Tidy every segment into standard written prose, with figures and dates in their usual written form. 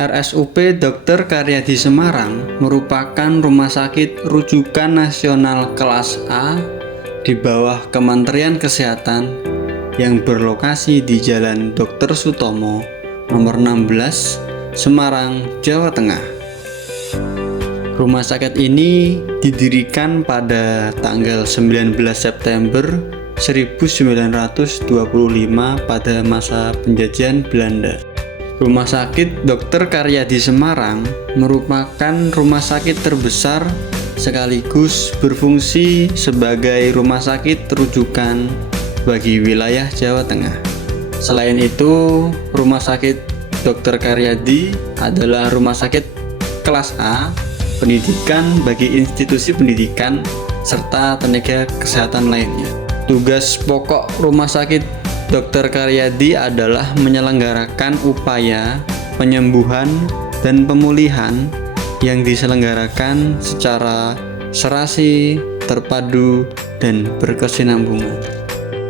RSUP Dr. Karyadi Semarang merupakan rumah sakit rujukan nasional kelas A di bawah Kementerian Kesehatan yang berlokasi di Jalan Dr. Sutomo, nomor 16, Semarang, Jawa Tengah. Rumah sakit ini didirikan pada tanggal 19 September 1925 pada masa penjajahan Belanda. Rumah sakit Dr. Karyadi Semarang merupakan rumah sakit terbesar sekaligus berfungsi sebagai rumah sakit rujukan bagi wilayah Jawa Tengah. Selain itu, Rumah Sakit Dr. Karyadi adalah rumah sakit kelas A pendidikan bagi institusi pendidikan serta tenaga kesehatan lainnya. Tugas pokok Rumah Sakit Dr. Karyadi adalah menyelenggarakan upaya penyembuhan dan pemulihan yang diselenggarakan secara serasi, terpadu, dan berkesinambungan.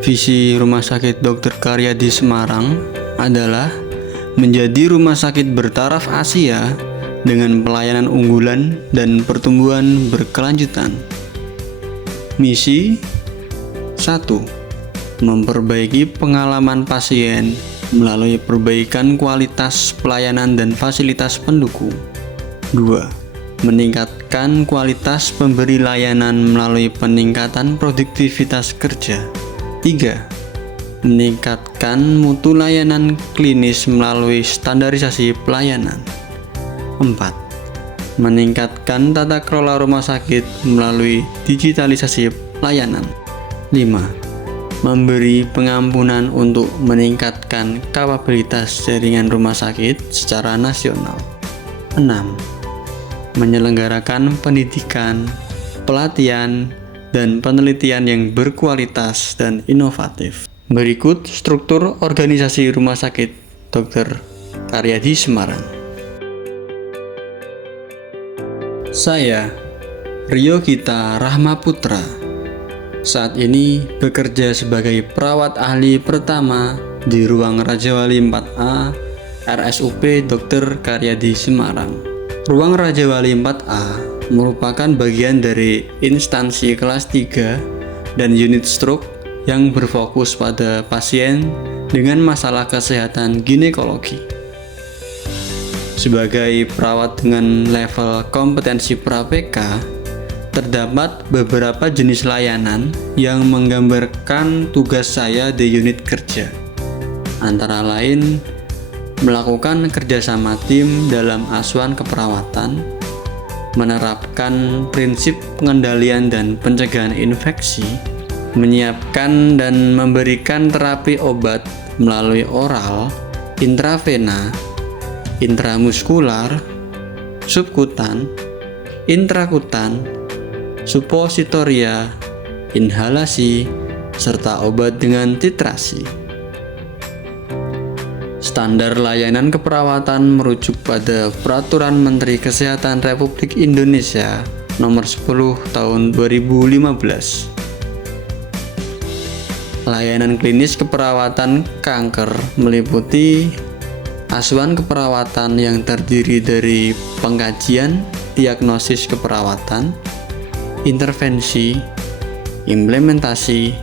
Visi Rumah Sakit Dr. Karyadi Semarang adalah menjadi rumah sakit bertaraf Asia dengan pelayanan unggulan dan pertumbuhan berkelanjutan. Misi 1. Memperbaiki pengalaman pasien melalui perbaikan kualitas pelayanan dan fasilitas pendukung. 2. Meningkatkan kualitas pemberi layanan melalui peningkatan produktivitas kerja. 3. Meningkatkan mutu layanan klinis melalui standarisasi pelayanan. 4. Meningkatkan tata kelola rumah sakit melalui digitalisasi pelayanan. 5. Memberi pengampunan untuk meningkatkan kapabilitas jaringan rumah sakit secara nasional. 6. Menyelenggarakan pendidikan, pelatihan, dan penelitian yang berkualitas dan inovatif. Berikut struktur organisasi Rumah Sakit Dr. Karyadi Semarang. Saya, Rio Gita Rahmaputra, saat ini bekerja sebagai perawat ahli pertama di Ruang Rajawali 4A RSUP Dr. Karyadi Semarang. Ruang Rajawali 4A merupakan bagian dari instansi kelas 3 dan unit stroke yang berfokus pada pasien dengan masalah kesehatan ginekologi. Sebagai perawat dengan level kompetensi pra-PK, terdapat beberapa jenis layanan yang menggambarkan tugas saya di unit kerja. Antara lain, melakukan kerjasama tim dalam asuhan keperawatan, menerapkan prinsip pengendalian dan pencegahan infeksi, menyiapkan dan memberikan terapi obat melalui oral, intravena, intramuskular, subkutan, intrakutan, supositoria, inhalasi, serta obat dengan titrasi. Standar layanan keperawatan merujuk pada Peraturan Menteri Kesehatan Republik Indonesia Nomor 10 Tahun 2015. Layanan klinis keperawatan kanker meliputi asuhan keperawatan yang terdiri dari pengkajian, diagnosis keperawatan, intervensi, implementasi,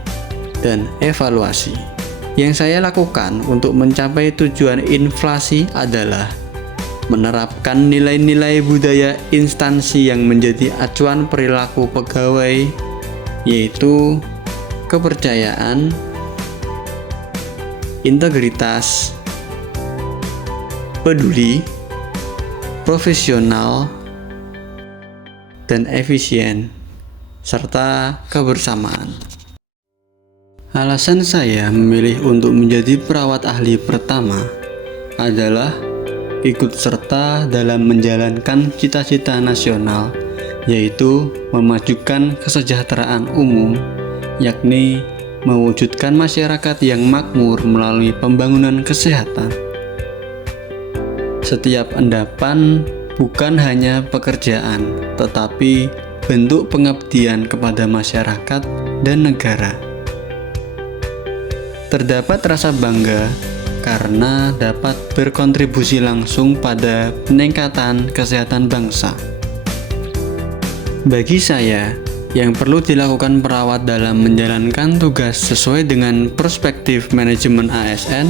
dan evaluasi. Yang saya lakukan untuk mencapai tujuan inflasi adalah menerapkan nilai-nilai budaya instansi yang menjadi acuan perilaku pegawai, yaitu kepercayaan, integritas, peduli, profesional, dan efisien, serta kebersamaan. Alasan saya memilih untuk menjadi perawat ahli pertama adalah ikut serta dalam menjalankan cita-cita nasional, yaitu memajukan kesejahteraan umum, yakni mewujudkan masyarakat yang makmur melalui pembangunan kesehatan. Setiap endapan bukan hanya pekerjaan, tetapi bentuk pengabdian kepada masyarakat dan negara. Terdapat rasa bangga karena dapat berkontribusi langsung pada peningkatan kesehatan bangsa. Bagi saya, yang perlu dilakukan perawat dalam menjalankan tugas sesuai dengan perspektif manajemen ASN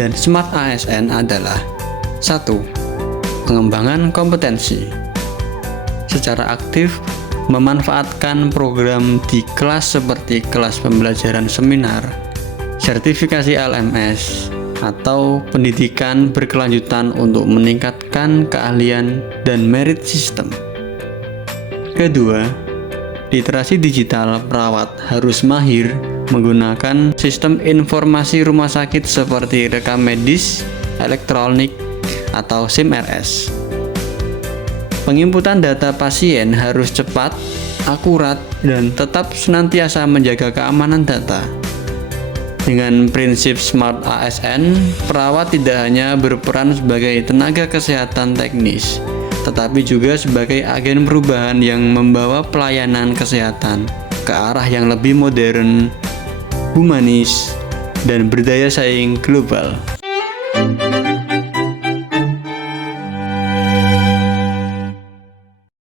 dan Smart ASN adalah 1. Pengembangan kompetensi. Secara aktif memanfaatkan program di kelas seperti kelas pembelajaran seminar, sertifikasi LMS, atau pendidikan berkelanjutan untuk meningkatkan keahlian dan merit system. Kedua, literasi digital perawat harus mahir menggunakan sistem informasi rumah sakit seperti rekam medis, elektronik, atau SIM-RS. Penginputan data pasien harus cepat, akurat, dan tetap senantiasa menjaga keamanan data. Dengan prinsip Smart ASN, perawat tidak hanya berperan sebagai tenaga kesehatan teknis, tetapi juga sebagai agen perubahan yang membawa pelayanan kesehatan ke arah yang lebih modern, humanis, dan berdaya saing global.